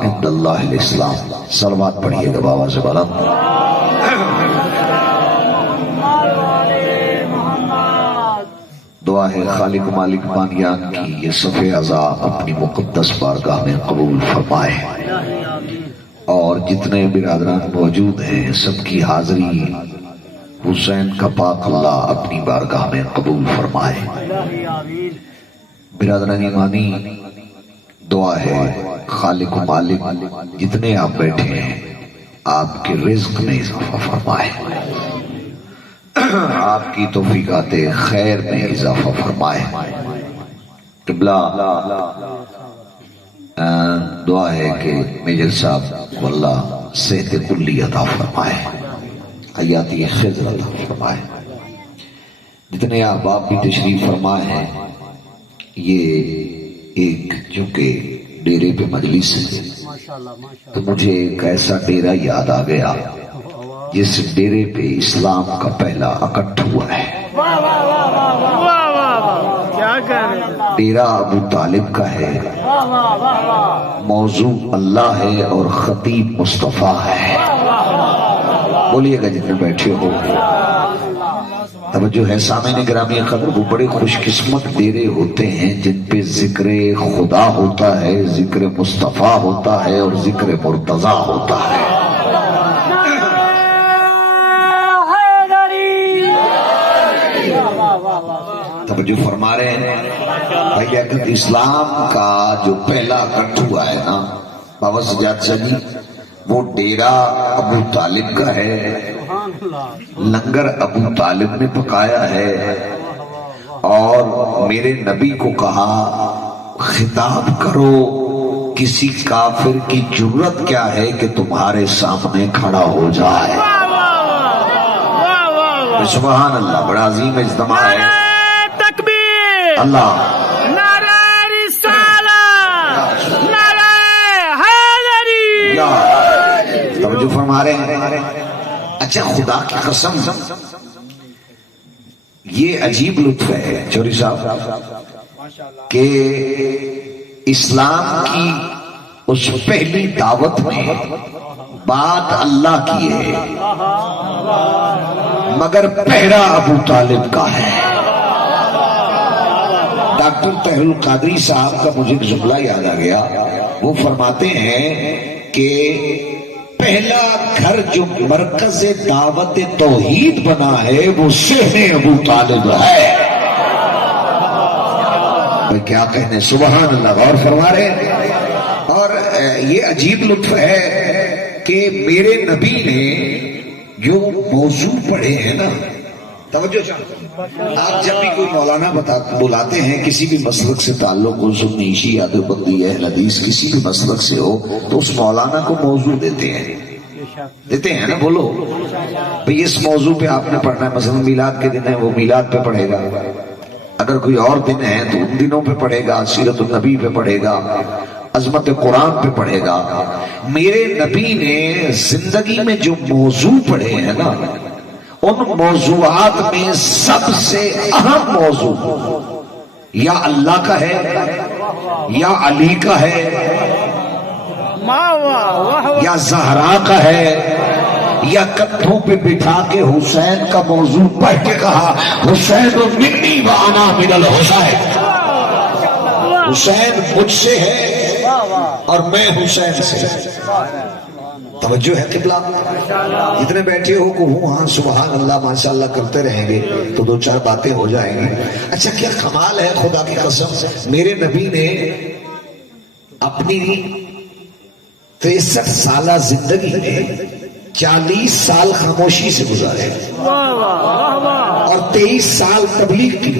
عند اللہ الاسلام. صلوات پڑھیے گا بابا سے بلند. دعا ہے خالق مالک بانیان کی یہ صفحہ عزا اپنی مقدس بارگاہ میں قبول فرمائے، اور جتنے برادران موجود ہیں سب کی حاضری حسین کا پاک اللہ اپنی بارگاہ میں قبول فرمائے. برادران ایمانی دعا ہے خالق و مالک جتنے آپ بیٹھے ہیں آپ کے رزق میں اضافہ فرمائے، آپ کی توفیقات خیر میں اضافہ فرمائے. قبلہ دعا ہے کہ میجر صاحب کو اللہ صحت کلی عطا فرمائے، حیاتی خضر عطا فرمائے. جتنے احباب بھی تشریف فرمائے ہیں، یہ ایک چونکہ ڈیرے پہ مجلس ہے تو مجھے ایک ایسا ڈیرہ یاد آ گیا جس ڈیرے پہ اسلام کا پہلا اکٹھ ہوا ہے. ڈیرہ ابو طالب کا ہے، موضوع اللہ ہے اور خطیب مصطفیٰ ہے. بولیے گا جتنے بیٹھے ہو. توجہ ہے سامعین گرامی قدر، وہ بڑے خوش قسمت ڈیرے ہوتے ہیں جن پہ ذکر خدا ہوتا ہے، ذکر مصطفیٰ ہوتا ہے اور ذکر مرتضیٰ ہوتا ہے. توجہ فرما رہے ہیں. اسلام کا جو پہلا اکٹھ ہوا ہے نا بابا سجاد شاہ جی، وہ ڈیرہ ابو طالب کا ہے. لنگر ابو طالب نے پکایا ہے اور میرے نبی کو کہا خطاب کرو، کسی کافر کی جرت کیا ہے کہ تمہارے سامنے کھڑا ہو جائے. سبحان اللہ، بڑا عظیم اجتماع ہے. اللہ نعرہ رسالت، نعرہ حیدری. توجہ فرما رہے ہیں. اچھا خدا کی قسم یہ عجیب لطف ہے چوری صاحب کہ اسلام کی اس پہلی دعوت میں بات اللہ کی ہے مگر پہرا ابو طالب کا ہے. ڈاکٹر طاہر القادری صاحب کا مجھے جملہ یاد آ گیا. وہ فرماتے ہیں کہ پہلا گھر جو مرکز دعوت توحید بنا ہے وہ صحن ابو طالب ہے. کیا کہنے، سبحان اللہ. غور فرما رہے. اور یہ عجیب لطف ہے کہ میرے نبی نے جو موضوع پڑھے ہیں نا، توجہ آپ جب بھی کوئی مولانا بلاتے ہیں کسی بھی مسلک سے تعلق ہو، سنی شیعہ دیوبندی اہل حدیث کسی بھی مسلک سے ہو، تو اس مولانا کو موضوع دیتے ہیں نا. بولو بھئی اس موضوع پہ آپ نے پڑھنا ہے. مثلا میلاد کے دن ہے وہ میلاد پہ پڑھے گا، اگر کوئی اور دن ہے تو ان دنوں پہ پڑھے گا، سیرت النبی پہ پڑھے گا، عظمت قرآن پہ پڑھے گا. میرے نبی نے زندگی میں جو موضوع پڑھے ہیں نا، ان موضوعات میں سب سے اہم موضوع یا اللہ کا ہے، یا علی کا ہے، یا زہرا کا ہے، یا کندھوں پہ بٹھا کے حسین کا موضوع پڑھ کے کہا حسین منی وانا من الحسین، حسین مجھ سے ہے اور میں حسین سے. توجہ ہے قبلہ. اتنے بیٹھے ہو کہ ہاں سبحان اللہ ماشاءاللہ کرتے رہیں گے تو دو چار باتیں ہو جائیں گی. اچھا کیا کمال ہے خدا کی قسم. میرے نبی نے اپنی 63 سالہ زندگی میں 40 سال خاموشی سے گزارے اور 23 سال تبلیغ کی.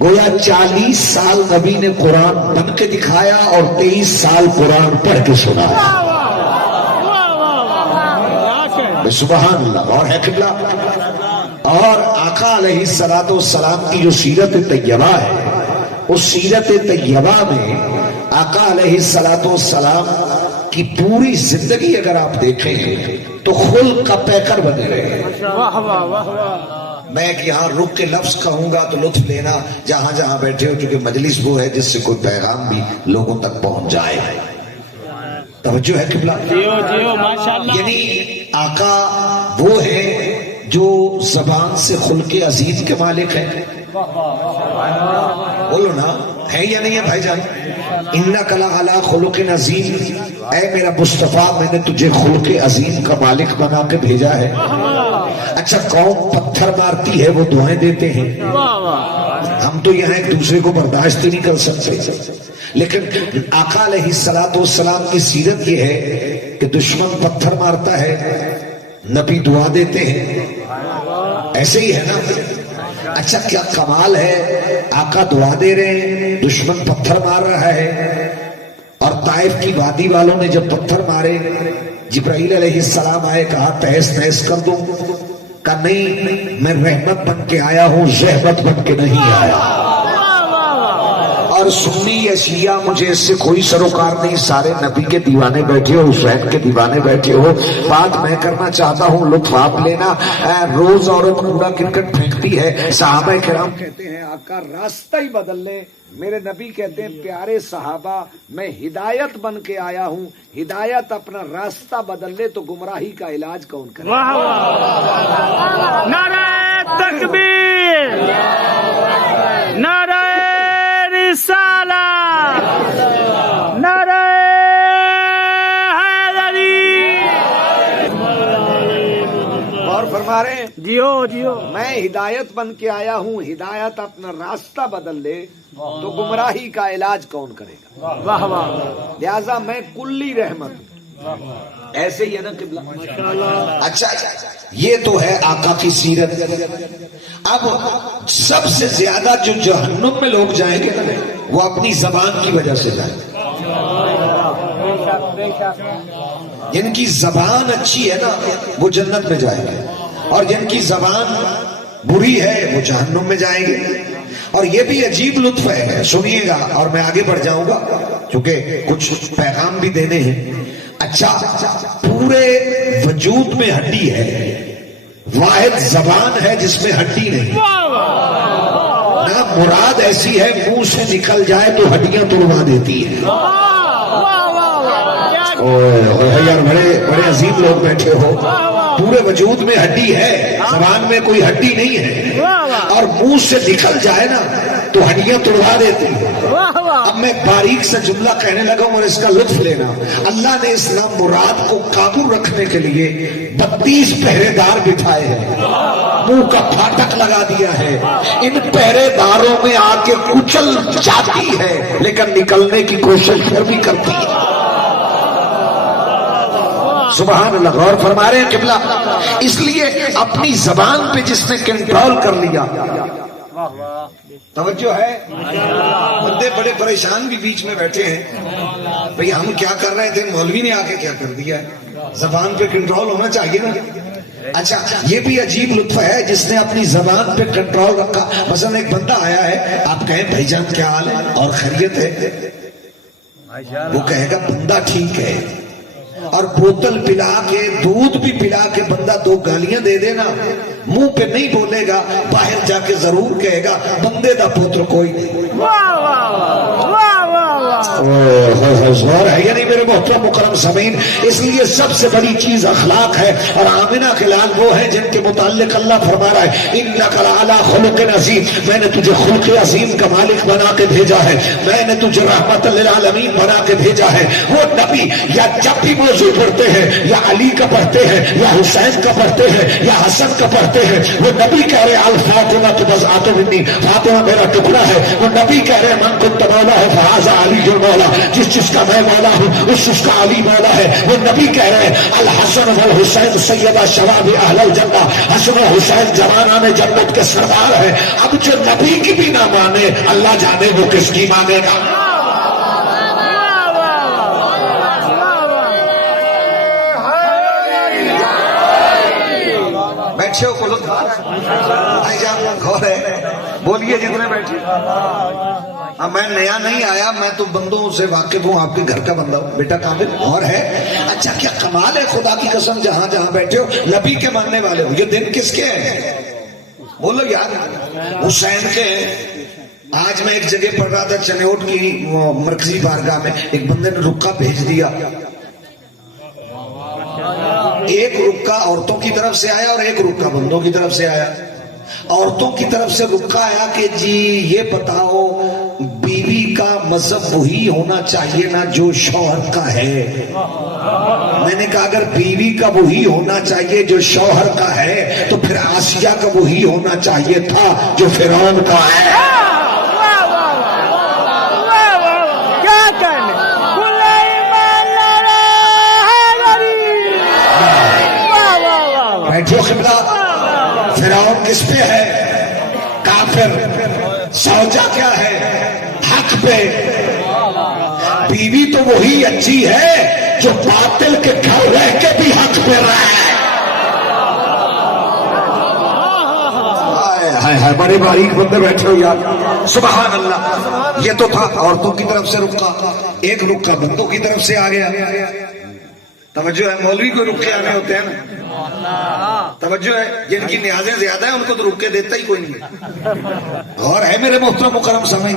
گویا 40 سال نبی نے قرآن بن کے دکھایا اور 23 سال قرآن پڑھ کے سنایا. سبحان اللہ. اور ہے قبلہ. اور آقا علیہ الصلوۃ والسلام کی جو سیرت طیبہ ہے، اس سیرت طیبہ میں آقا علیہ الصلوۃ والسلام کی پوری زندگی اگر آپ دیکھیں تو خلق کا پیکر بنے رہے. میں یہاں رک کے لفظ کہوں گا تو لطف لینا جہاں جہاں بیٹھے ہو، کیونکہ مجلس وہ ہے جس سے کوئی پیغام بھی لوگوں تک پہنچ جائے. توجہ ہے قبلہ؟ جیو جیو ماشاءاللہ. یعنی آقا وہ ہے جو زبان سے خلق عزیز کے مالک ہیں. بولو نا، ہے یا نہیں ہے بھائی جان؟ انک لعلی خلق عظیم، اے میرا مصطفیٰ میں نے تجھے خلق عظیم کا مالک بنا کے بھیجا ہے. اچھا قوم پتھر مارتی ہے، وہ دعائیں دیتے ہیں. ہم تو یہاں ایک دوسرے کو برداشت ہی نہیں کر سکتے، لیکن آقا علیہ الصلوۃ والسلام کی سیرت یہ ہے کہ دشمن پتھر مارتا ہے، نبی دعا دیتے ہیں. ایسے ہی ہے نا؟ اچھا کیا کمال ہے، آقا دعا دے رہے ہیں، دشمن پتھر مار رہا ہے. اور طائف کی وادی والوں نے جب پتھر مارے، جبرائیل علیہ السلام آئے، کہا تہس نہس کر دوں. کہا نہیں، میں رحمت بن کے آیا ہوں، زحمت بن کے نہیں آیا. اور سنی یا شیعہ مجھے اس سے کوئی سروکار نہیں، سارے نبی کے دیوانے بیٹھے ہو، حسین کے دیوانے بیٹھے ہو. بات میں کرنا چاہتا ہوں، لطف آپ لینا. روز عورت کوڑا کرکٹ پھینکتی ہے، صحابہ کرام کہتے ہیں آقا راستہ ہی بدل لے. میرے نبی کہتے ہیں پیارے صحابہ میں ہدایت بن کے آیا ہوں، ہدایت اپنا راستہ بدل لے تو گمراہی کا علاج کون کرے؟ واہ واہ. نعرہ تکبیر، نعرہ رسالت، نعرہ حیدری. اور فرما رہے ہیں جیو جیو. میں ہدایت بن کے آیا ہوں، ہدایت اپنا راستہ بدل لے تو گمراہی کا علاج کون کرے گا؟ واہ واہ. لہذا میں کلی رحمت ہوں. ایسے ہی ہے نا قبلہ؟ اچھا یہ تو ہے آقا کی سیرت. اب سب سے زیادہ جو جہنم میں لوگ جائیں گے نا، وہ اپنی زبان کی وجہ سے جائیں گے. جن کی زبان اچھی ہے نا وہ جنت میں جائیں گے، اور جن کی زبان بری ہے وہ جہنم میں جائیں گے. اور یہ بھی عجیب لطف ہے، سنیے گا اور میں آگے بڑھ جاؤں گا کیونکہ کچھ پیغام بھی دینے ہیں. اچھا پورے وجود میں ہڈی ہے، واحد زبان ہے جس میں ہڈی نہیں. نہ مراد ایسی ہے منہ سے نکل جائے تو ہڈیاں توڑوا دیتی ہے. یار بڑے عظیم لوگ بیٹھے ہو. پورے وجود میں ہڈی ہے، زبان میں کوئی ہڈی نہیں ہے، اور منہ سے نکل جائے نا تو ہڈیاں توڑوا دیتی ہے. اب میں باریک سے جملہ کہنے لگا ہوں اور اس کا لطف لینا. اللہ نے اس نام مراد کو قابو رکھنے کے لیے 32 پہرے دار بٹھائے ہیں، منہ کا پھاٹک لگا دیا ہے. ان پہرے داروں میں آ کے کچل جاتی ہے لیکن نکلنے کی کوشش پھر بھی کرتی ہے. سبحان اللہ. غور فرما رہے ہیں قبلہ؟ اس لیے اپنی زبان پہ جس نے کنٹرول کر لیا، توجہ ہے. بندے بڑے پریشان بھی بیچ میں بیٹھے ہیں، بھئی ہم کیا کر رہے تھے، مولوی نے آ کے کیا کر دیا ہے. زبان پہ کنٹرول ہونا چاہیے نا. اچھا یہ بھی عجیب لطف ہے جس نے اپنی زبان پہ کنٹرول رکھا. مثلا ایک بندہ آیا ہے، آپ کہیں بھائی جان کیا حال ہے اور خیریت ہے، وہ کہے گا بندہ ٹھیک ہے. اور بوتل پلا کے دودھ بھی پلا کے بندہ 2 گالیاں دے دینا، منہ پہ نہیں بولے گا، باہر جا کے ضرور کہے گا بندے دا پوتر کوئی نہیں. زور ہے یا نہیں میرے محترم مکرم سامعین؟ اس لیے سب سے بڑی چیز اخلاق ہے. اور آمنہ کے لال وہ ہیں جن کے متعلق اللہ فرما رہا ہے انک لعلی خلق عظیم، میں نے تجھے خلق عظیم کا مالک بنا کے بھیجا ہے، میں نے تجھے رحمت للعالمین بنا کے بھیجا ہے. وہ نبی یا جب بھی موضوع پڑھتے ہیں یا علی کا پڑھتے ہیں یا حسین کا پڑھتے ہیں یا حسن کا پڑھتے ہیں، وہ نبی کہہ رہے الفاطمہ تو بس آتو منی، فاطمہ میرا ٹکڑا ہے. وہ نبی کہہ رہے من کنت مولا ہے فہذا علی جو مولا، جس چیز کا میں مولا ہوں اس چیز کا علی مولا ہے. وہ نبی کہہ رہے ہیں الحسن والحسین سیدہ شباب اہل الجنہ، حسن و حسین جوانان جنت کے سردار ہیں. اب جو نبی کی بھی نہ مانے اللہ جانے وہ کس کی مانے گا. بیٹھے ہو بولو بولیے جتنے بیٹھے. میں نیا نہیں آیا، میں تو بندوں سے واقف ہوں، آپ کے گھر کا بندہ ہوں. بیٹا کامل اور ہے. اچھا کیا کمال ہے، خدا کی قسم جہاں جہاں بیٹھے ہو نبی کے ماننے والے ہو. یہ دن کس کے ہیں بولو یار؟ حسین کے ہیں. آج میں ایک جگہ پڑھ رہا تھا چنوٹ کی مرکزی بارگاہ میں، ایک بندے نے رکا بھیج دیا ایک رکا عورتوں کی طرف سے آیا اور ایک رکا بندوں کی طرف سے آیا. عورتوں کی طرف سے رکا آیا کہ جی یہ بتاؤ بیوی کا مذہب وہی ہونا چاہیے نا جو شوہر کا ہے. میں نے کہا اگر بیوی کا وہی ہونا چاہیے جو شوہر کا ہے تو پھر آسیہ کا وہی ہونا چاہیے تھا جو فرعون کا ہے. بیٹھو قبلہ. فرعون کس پہ ہے؟ کافر. سوجا کیا ہے؟ حق پہ. بیوی تو وہی اچھی ہے جو باطل کے گھر رہ کے بھی حق پہ رہا ہے. ہائے بڑے باریک بندے بیٹھے ہو یار. سبحان اللہ. یہ تو تھا عورتوں کی طرف سے رکا. ایک رکا بندوں کی طرف سے آ گیا. توجہ ہے. مولوی کو رکے آنے ہوتے ہیں نا. توجہ ہے. جن کی نیازیں زیادہ ہیں ان کو تو رک کے دیتا ہی کوئی نہیں. اور ہے میرے محترم مکرم سامعین,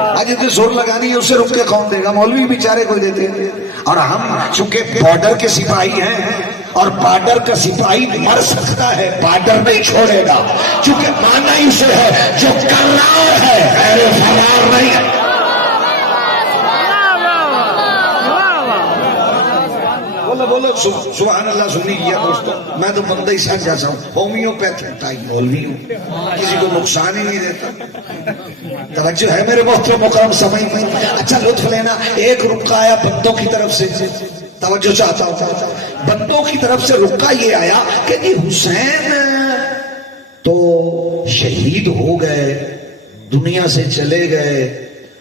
آج اتنے زور لگانی ہے اسے رک کے کون دے گا؟ مولوی بیچارے کوئی دیتے ہیں. اور ہم چونکہ بارڈر کے سپاہی ہیں اور بارڈر کا سپاہی مر سکتا ہے, بارڈر نہیں چھوڑے گا, چونکہ مانا ہی اسے ہے جو کرار ہے, غیر فرار نہیں ہے. بولو سبحان اللہ. سننی کیا دوستو, میں تو بندہ ہی سمجھ جیسا ہوں, ہومیوپیتھ مولوی ہوں, کسی کو نقصان ہی نہیں دیتا. توجہ ہے میرے محترم مکرم سامعین. اچھا لطف لینا. ایک رکا آیا بندوں کی طرف سے. توجہ چاہتا ہوں. بندوں کی طرف سے رکا یہ آیا کہ جی حسین تو شہید ہو گئے, دنیا سے چلے گئے,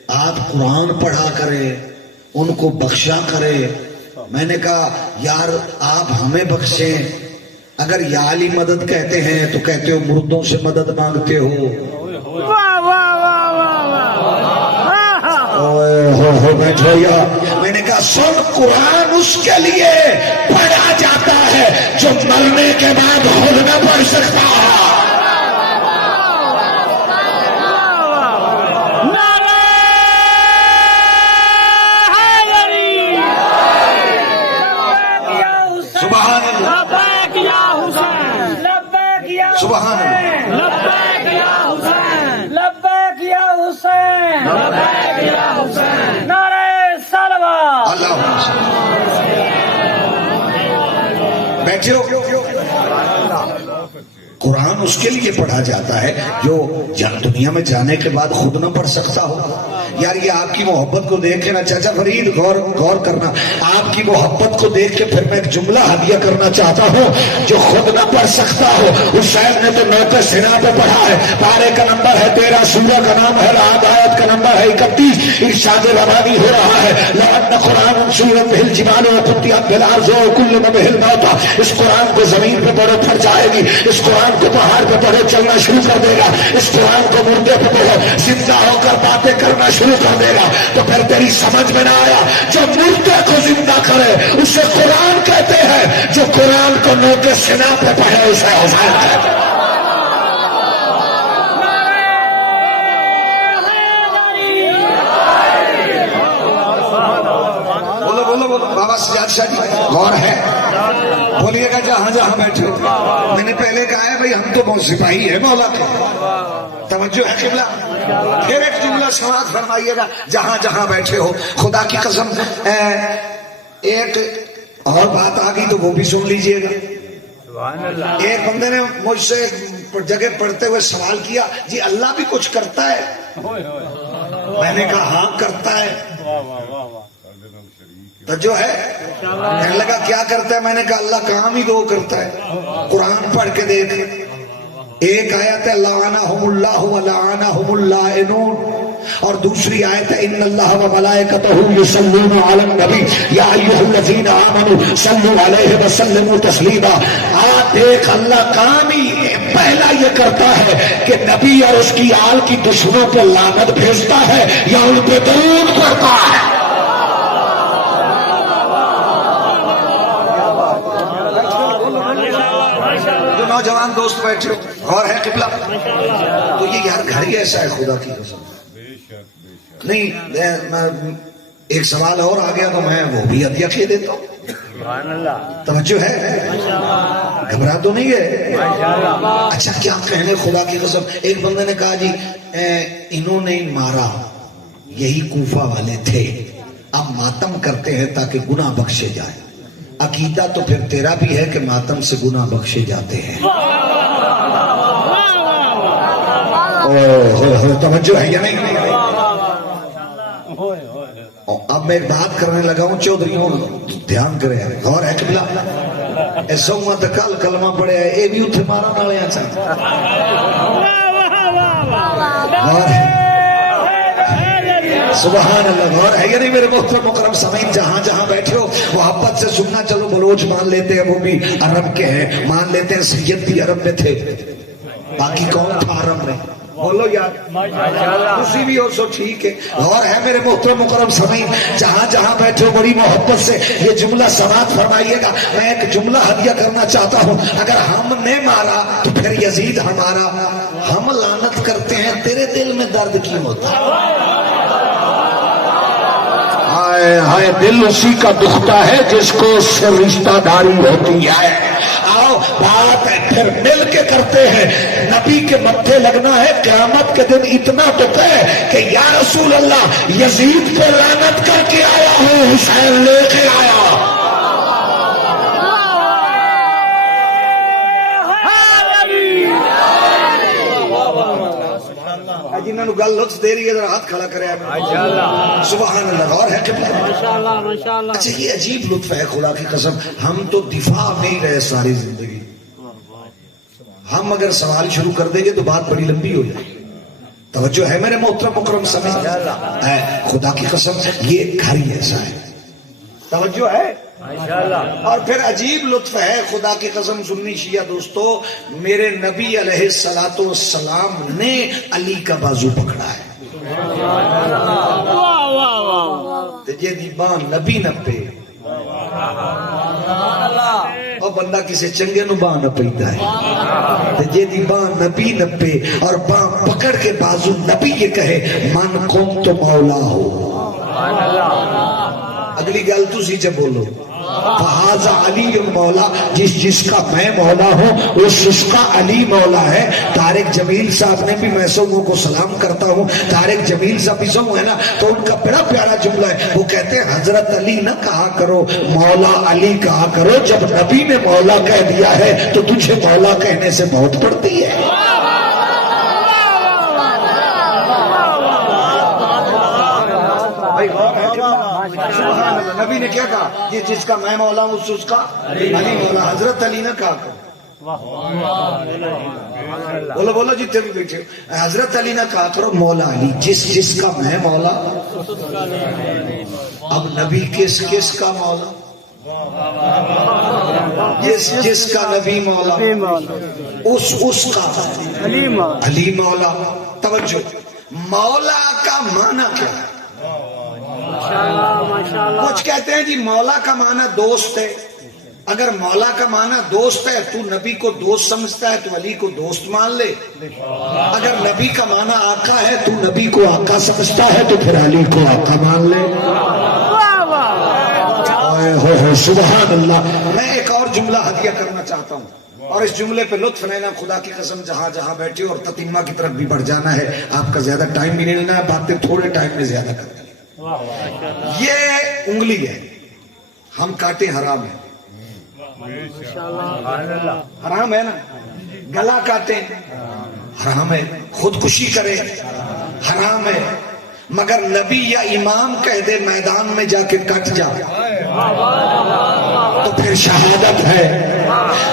آپ قرآن پڑھا کرے, ان کو بخشا کرے. میں نے کہا یار آپ ہمیں بخشیں, اگر یا علی مدد کہتے ہیں تو کہتے ہو مردوں سے مدد مانگتے ہو. بیٹھو یا. میں نے کہا سن, قرآن اس کے لیے پڑھا جاتا ہے جو مرنے کے بعد خود نہ پڑھ سکتا. سبحان اللہ. لبیک یا حسین, لبیک یا حسین, لبیک یا حسین, نعرہ صلوات. اللہ بیٹھے ہو. قرآن اس کے لیے پڑھا جاتا ہے جو دنیا میں جانے کے بعد خود نہ پڑھ سکتا ہو. یار یہ آپ کی محبت کو دیکھ کے نا چاچا فرید غور کرنا, آپ کی محبت کو دیکھ کے پھر میں ایک جملہ ہدیہ کرنا چاہتا ہوں جو خود نہ پڑھ سکتا ہو. حسین نے تو نوتے سنا پہ پڑھا ہے. پارے کا نمبر ہے 13, سورہ کا نام ہے رعد, آیت کا نمبر ہے 31. ارشاد ربانی ہو رہا ہے لأن قرآن سورت بہل جبال و قطعت بالارض و کل بہل موتا. اس قرآن کو زمین پہ پڑھو پھر جائے گی, اس قرآن کو پہاڑ پہ پڑھو چلنا شروع کر دے گا, اس قرآن کو مردے پہ پڑھو زندہ ہو کر باتیں کرنا شروع کر دے گا. تو پھر تیری سمجھ میں نہ آیا, جو مردے کو زندہ کرے اسے قرآن کہتے ہیں, جو قرآن کو نوکے سنا پہ پڑھے اسے حسین کہتے ہیں. بولو بولو بولو. بابا سجاد شاہ جی غور ہے, بولیے گا جہاں جہاں بیٹھے ہو. میں نے پہلے کہا ہے بھائی ہم تو سپاہی ہے مولا کے. توجہ ہے قبلہ. پھر ایک جملہ سماعت فرمائیے گا جہاں جہاں بیٹھے ہو. خدا کی قسم ایک اور بات آ گئی تو وہ بھی سن لیجئے گا. ایک بندے نے مجھ سے جگہ پڑھتے ہوئے سوال کیا, جی اللہ بھی کچھ کرتا ہے؟ میں نے کہا ہاں کرتا ہے. تو جو ہے کہنے لگا کیا کرتا ہے؟ میں نے کہا اللہ کام ہی دو کرتا ہے. قرآن پڑھ کے دیکھ. ایک آیت ہے لعنہم اللہ ولعنہم اللائنون, اور دوسری آیت ہے ان اللہ وملائکتہ یصلون علی النبی یا ایھا الذین آمنوا صلوا علیہ وسلموا تسلیما. دیکھ اللہ کام ہی پہلا یہ کرتا ہے کہ نبی اور اس کی آل کی دشمنوں پہ لعنت بھیجتا ہے یا ان پہ درود پڑھتا ہے. نوجوان دوست بیٹھے ہو, غور ہے قبلہ. تو یہ یار گھر ہی ایسا ہے خدا کی قسم. نہیں ایک سوال اور آ گیا تو میں وہ بھی ہدیہ دے دیتا ہوں. توجہ ہے؟ گھبرا تو نہیں ہے؟ اچھا کیا کہنے خدا کی قسم. ایک بندے نے کہا جی انہوں نے مارا، یہی کوفہ والے تھے، اب ماتم کرتے ہیں تاکہ گناہ بخشے جائے. عقیدہ تو پھر تیرا بھی ہے کہ ماتم سے گناہ بخشے جاتے ہیں. توجہ ہے یا نہیں؟ اب میں ایک بات کرنے لگا ہوں چودھریوں، دھیان کرے غور ہے قبلہ. ایسا ہوا تو کل کلمہ پڑے ہے اے بھی اتھے مارا نہ ہویا چاہتا. سبحان اللہ. غور ہے یا نہیں میرے محترم مکرم سامعین؟ جہاں جہاں بیٹھے ہو محبت سے سننا. چلو بلوچ مان لیتے ہیں وہ بھی عرب کے ہیں، مان لیتے ہیں سید بھی عرب میں تھے، باقی کون تھا عرب میں؟ بولو یار اسی بھی ہو سو ٹھیک ہے. اور ہے میرے محترم مکرم سامعین جہاں جہاں بیٹھے ہو بڑی محبت سے یہ جملہ سماعت فرمائیے گا. میں ایک جملہ ہدیہ کرنا چاہتا ہوں. اگر ہم نے مارا تو پھر یزید ہمارا. ہم لعنت کرتے ہیں، تیرے دل میں درد کیوں ہوتا ہے؟ ہائے دل اسی کا دکھتا ہے جس کو اس سے رشتہ داری ہوتی ہے. آؤ بات پھر مل کے کرتے ہیں. نبی کے متھے لگنا ہے قیامت کے دن اتنا دکھ ہے کہ یا رسول اللہ یزید پہ لعنت کر کے آیا ہوں، حسین لے کے آیا. جنہوں نے گل لطف دے رہی ہے ذرا ہاتھ کھڑا کرے. سبحان اللہ. اور ہے قبلہ. اچھا یہ عجیب لطف ہے خدا کی قسم. ہم تو دفاع میں ہی رہے ساری زندگی. ہم اگر سوال شروع کر دیں گے تو بات بڑی لمبی ہو جائے گی. توجہ ہے میرے محترم مکرم سامعین؟ خدا کی قسم یہ گھر ہی ایسا ہے. توجہ ہے؟ اور پھر عجیب لطف ہے خدا کی قسم. سنی شیعہ دوستو، میرے نبی علیہ الصلوۃ والسلام نے علی کا بازو پکڑا ہے. جے دی باں نبی نہ پہ اور بندہ کسی چنگے نو باں نہ پیتا ہے. جے دی باں نبی نہ پہ اور باں پکڑ کے بازو نبی یہ کہے من کم تو مولا ہو. اگلی گل تسی جب بولو فہذا علی مولا، جس کا میں مولا ہوں اس کا علی مولا ہے. طارق جمیل صاحب نے بھی میں سبوں کو سلام کرتا ہوں. طارق جمیل صاحب بھی سب ہے نا، تو ان کا بڑا پیارا جملہ ہے. وہ کہتے ہیں حضرت علی نہ کہا کرو، مولا علی کہا کرو. جب نبی نے مولا کہہ دیا ہے تو تجھے مولا کہنے سے بہت پڑتی ہے. نبی نے کیا کہا؟ یہ جس کا میں مولا ہوں اس کا علی مولا. حضرت علی نہ کہا کرو. بولو بولو جتنے بھی بیٹھے حضرت علی نہ کہا کرو مولا علی. جس کا میں مولا. اب نبی کس کا مولا؟ جس کا نبی مولا اس کا علی مولا. توجہ، مولا کا معنی کیا ہے؟ کچھ کہتے ہیں جی مولا کا معنی دوست ہے. اگر مولا کا معنی دوست ہے تو نبی کو دوست سمجھتا ہے تو علی کو دوست مان لے. اگر نبی کا معنی آقا ہے تو نبی کو آقا سمجھتا ہے تو پھر علی کو آقا مان لے. سبحان اللہ. میں ایک اور جملہ ہدیہ کرنا چاہتا ہوں اور اس جملے پہ لطف لینا. خدا کی قسم جہاں جہاں بیٹھے اور تتیمہ کی طرف بھی بڑھ جانا ہے. آپ کا زیادہ ٹائم بھی نہیں لینا ہے، باتیں تھوڑے ٹائم میں زیادہ کرنا. یہ انگلی ہے، ہم کاٹے حرام ہے. حرام ہے نا. گلا کاٹے حرام ہے. خودکشی کرے حرام ہے. مگر نبی یا امام کہہ دے میدان میں جا کے کٹ جا تو پھر شہادت ہے.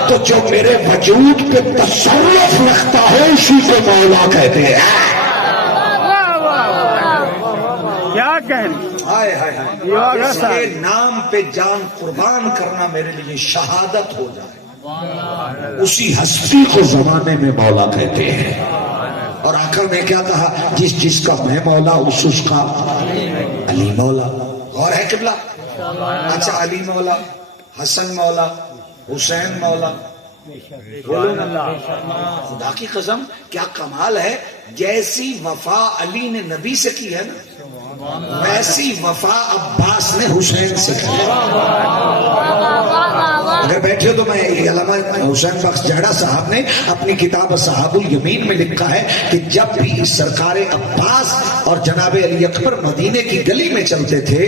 تو جو میرے وجود پہ تصرف رکھتا ہے اسی کو مولا کہتے ہیں. اس کے نام پہ جان قربان کرنا میرے لیے شہادت ہو جائے. اسی ہستی کو زمانے میں مولا کہتے ہیں. اور آخر میں کیا کہا؟ جس کا میں مولا اس کا علی مولا. اور ہے قبلہ. اچھا علی مولا، حسن مولا، حسین مولا. خدا کی قسم کیا کمال ہے. جیسی وفا علی نے نبی سے کی ہے نا، ویسی وفا عباس نے حسین سے کی. بیٹھے ہو تو میں علامہ حسین بخش جہڑا صاحب نے اپنی کتاب صحاب الیمین میں لکھا ہے کہ جب بھی سرکار عباس اور جناب علی اکبر مدینے کی گلی میں چلتے تھے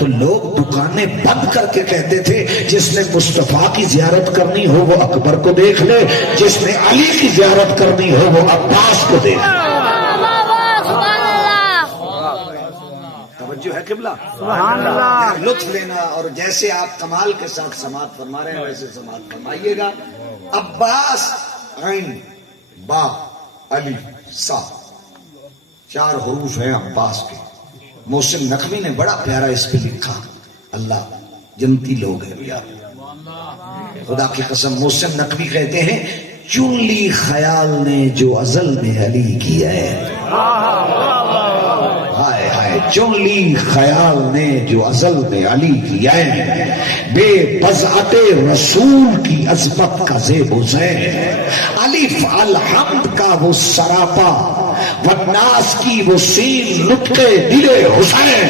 تو لوگ دکانیں بند کر کے کہتے تھے جس نے مصطفیٰ کی زیارت کرنی ہو وہ اکبر کو دیکھ لے، جس نے علی کی زیارت کرنی ہو وہ عباس کو دیکھ لے۔ توجہ ہے قبلہ؟ سبحان اللہ۔ لطف لینا، اور جیسے آپ کمال کے ساتھ سماعت فرما رہے ہیں ویسے سماعت فرمائیے گا۔ عباس عین با علی سا، 4 حروف ہیں عباس کے۔ محسن نقوی نے بڑا پیارا اس پہ لکھا، اللہ جنتی لوگ ہیں بھیا، خدا کی قسم۔ محسن نقوی کہتے ہیں چن لی خیال نے جو ازل میں علی کیا ہے، ہائے ہائے چن لی خیال نے جو ازل میں علی کیا ہے، بے بضعت رسول کی عظمت کا زیب و زین، الف الحمد کا وہ سراپا والناس کی وہ سین نطق دل حسین،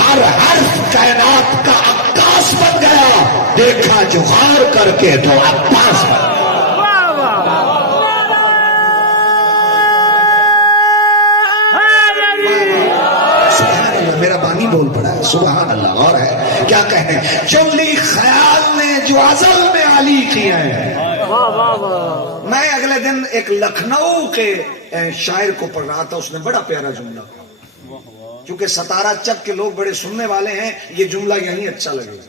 ہر حرف کائنات کا عکاس بن گیا، دیکھا جوہار کر کے تو عباس بن گیا۔ میرا بانی بول پڑا ہے، سبحان اللہ۔ اور ہے کیا کہنے، چن لی خیال نے جو ازل میں علی کیا ہے۔ میں اگلے دن ایک لکھنؤ کے شاعر کو پڑھ رہا تھا، اس نے بڑا پیارا جملہ، چونکہ ستارہ چک کے لوگ بڑے سننے والے ہیں، یہ جملہ یہیں اچھا لگے گا،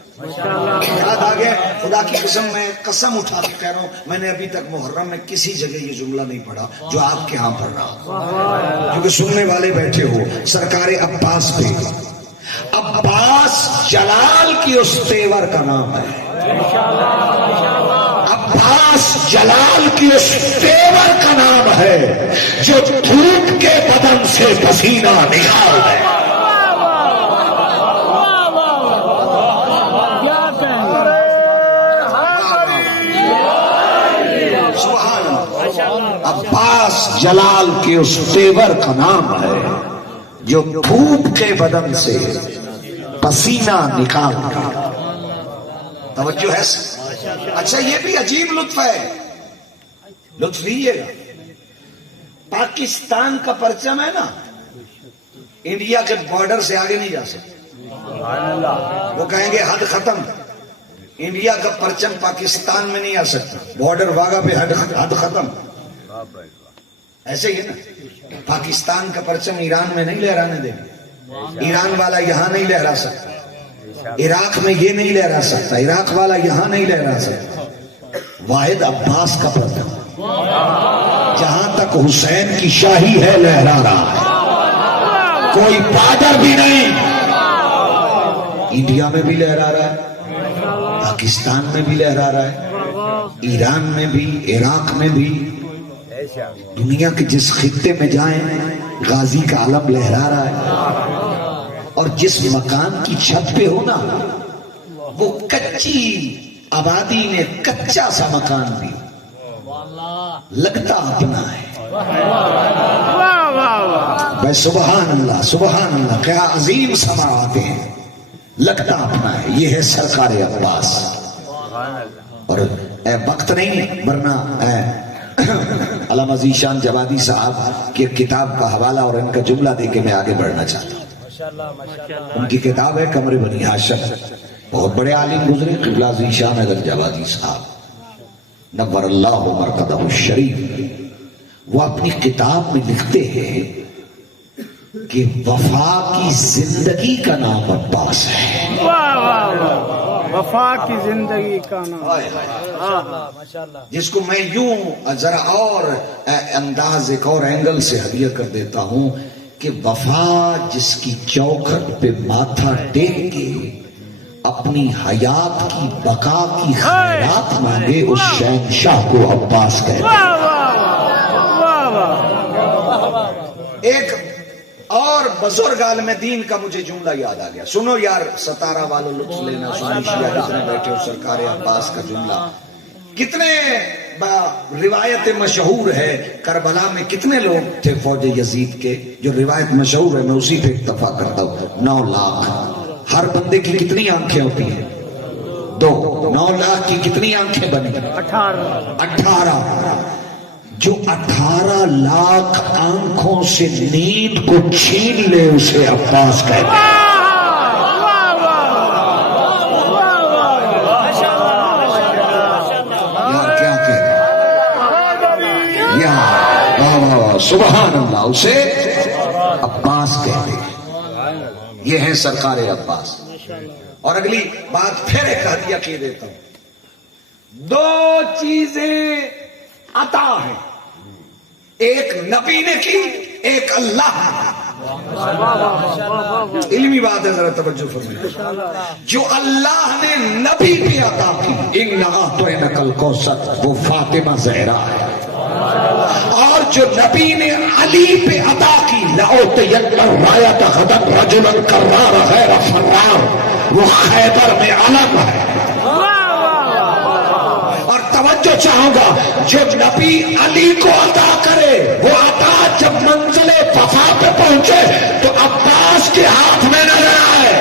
یاد آ گیا۔ خدا کی قسم، میں قسم اٹھا کے کہہ رہا ہوں، میں نے ابھی تک محرم میں کسی جگہ یہ جملہ نہیں پڑھا جو آپ کے ہاں پڑھ رہا ہوں، کیونکہ سننے والے بیٹھے ہو۔ سرکار عباس پہ، عباس جلال کی اس تیور کا نام ہے، عباس جلال کی اس تیور کا نام ہے جو دھوپ کے بدن سے پسینہ نکال ہے۔ عباس جلال کے اس تیور کا نام ہے جو دھوپ کے بدن سے پسینہ نکال کر۔ توجہ ہے؟ اچھا یہ بھی عجیب لطف ہے، لطف لیجیے گا۔ پاکستان کا پرچم ہے نا، انڈیا کے بارڈر سے آگے نہیں جا سکتا، وہ کہیں گے حد ختم، انڈیا کا پرچم پاکستان میں نہیں آ سکتا، بارڈر واگا پہ حد ختم۔ ایسے ہی ہے نا، پاکستان کا پرچم ایران میں نہیں لہرانے دیں گے، ایران والا یہاں نہیں لہرا سکتا، عراق میں یہ نہیں لہرا سکتا، عراق والا یہاں نہیں لہرا سکتا۔ واحد عباس کا پرچم جہاں تک حسین کی شاہی ہے لہرا رہا ہے، کوئی بادر بھی نہیں۔ انڈیا میں بھی لہرا رہا ہے، پاکستان میں بھی لہرا رہا ہے، ایران میں بھی، عراق میں بھی، دنیا کے جس خطے میں جائیں غازی کا علم لہرا رہا ہے۔ اور جس مکان کی چھت پہ ہو نا، وہ کچی آبادی میں کچا سا مکان بھی لگتا اپنا ہے۔ بھائی سبحان اللہ، سبحان اللہ، کیا عظیم سماعتیں ہیں، لگتا اپنا ہے۔ یہ ہے سرکار عباس۔ اور وقت نہیں، ورنہ علامہ ذیشان جوادی صاحب کی کتاب کا حوالہ اور ان کا جملہ دے کے میں آگے بڑھنا چاہتا ہوں۔ ان کی کتاب ہے قمر بنی ہاشم، بہت بڑے عالم گزرے قبلہ ذیشان اگر جوادی صاحب نور اللہ مرقدہ الشریف۔ وہ اپنی کتاب میں لکھتے ہیں کہ وفا کی زندگی کا نام عباس ہے۔ وفا کی زندگی کا نام، جس کو میں یوں ذرا اور انداز، ایک اور اینگل سے ہدیہ کر دیتا ہوں کہ وفا جس کی چوکھٹ پہ ماتھا ٹیک کے اپنی حیات کی بقا کی خیرات مانگے، اس شہنشاہ کو عباس کہتے ہیں۔ ایک اور بزرگ عالم دین کا مجھے جملہ یاد آ گیا، سنو یار ستارہ والو لطف لینا، سنی شیعہ کتنے بیٹھے ہو، سرکار عباس کا جملہ کتنے روایت مشہور ہے۔ کربلا میں کتنے لوگ تھے فوج یزید کے، جو روایت مشہور ہے، میں اسی پہ اکتفا کرتا ہوں۔ 9 لاکھ۔ ہر بندے کی کتنی آنکھیں ہوتی ہیں؟ 2 9 لاکھ کی کتنی آنکھیں بنی؟ 18 جو 18 لاکھ آنکھوں سے نیند کو چھین لے اسے عباس کہتے ہیں. سبحان اللہ, اسے عباس کہتے ہیں. یہ ہے سرکار عباس. اور اگلی بات پھر ایک ہدیہ کہہ دیتا ہوں. 2 چیزیں عطا ہیں, ایک نبی نے کی, ایک اللہ نے. علمی بات ہے, ذرا توجہ فرمائیے. جو اللہ نے نبی پہ عطا کی, اِنَّا أَعْطَيْنَاكَ الْكَوْثَرَ, وہ فاطمہ زہرا ہے. اور جو نبی نے علی پہ عطا کی, لَأُعْطِيَنَّ الرَّايَةَ غَدًا رَجُلًا كَرَّارَ غَيْرَ فَرَّارٍ, وہ خیبر میں علم ہے. اور توجہ چاہوں گا, جو نبی علی کو عطا کرے وہ عطا جب منزل وفا پہ پہنچے تو عباس کے ہاتھ میں نظر آئے,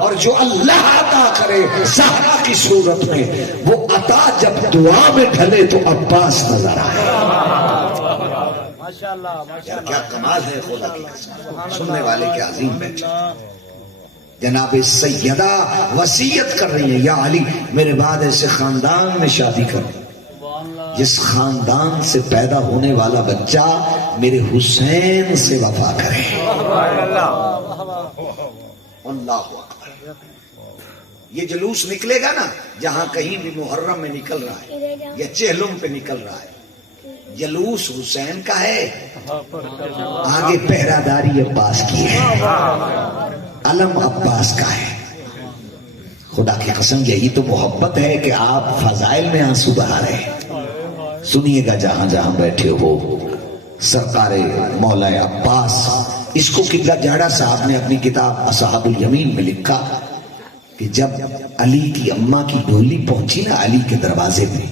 اور جو اللہ عطا کرے زہرا کی صورت میں وہ عطا جب دعا میں ڈھلے تو عباس نظر آئے. کیا کمال ہے خدا کی قسم. سننے والے کیا عظیم بیٹھے. جناب سیدہ وصیت کر رہی ہیں, یا علی میرے بعد ایسے خاندان میں شادی کر, جس خاندان سے پیدا ہونے والا بچہ میرے حسین سے وفا کرے. اللہ اکبر. یہ جلوس نکلے گا نا, جہاں کہیں بھی محرم میں نکل رہا ہے یا چہلم پہ نکل رہا ہے, جلوس حسین کا ہے, آگے پہراداری عباس کی ہے, علم عباس کا ہے. خدا کی قسم یہی تو محبت ہے کہ آپ فضائل میں آنسو بہا رہے ہیں. سنیے گا جہاں جہاں بیٹھے ہو, سرکار مولا عباس. اس کو قبلہ جاڑا صاحب نے اپنی کتاب اصحاب الیمین میں لکھا کہ جب علی کی اماں کی ڈولی پہنچی نا علی کے دروازے پہ,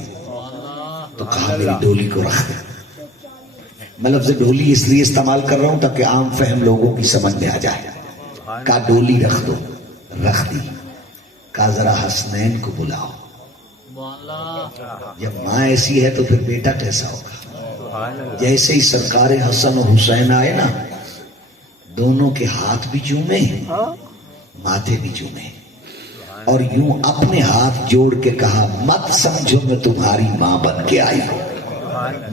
تو کہا میری ڈولی کو رکھ دے. میں لفظ ڈولی اس لیے استعمال کر رہا ہوں تاکہ عام فہم لوگوں کی سمجھ میں آ جائے. کہا ڈولی رکھ دو, رکھ دی. کہا ذرا حسنین کو بلاؤ. جب ماں ایسی ہے تو پھر بیٹا کیسا ہوگا. جیسے ہی سرکار حسن و حسین آئے نا, دونوں کے ہاتھ بھی چومے, ماتھے بھی چومے, اور یوں اپنے ہاتھ جوڑ کے کہا مت سمجھو میں تمہاری ماں بن کے آئی ہوں,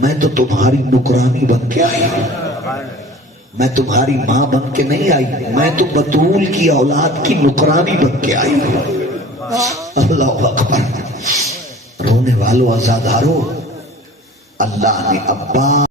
میں تو تمہاری نکرانی بن کے آئی ہوں. میں تمہاری ماں بن کے نہیں آئی, میں تو بطول کی اولاد کی نکرانی بن کے آئی ہوں. اللہ اکبر. رونے والوں عزاداروں, اللہ نے عباس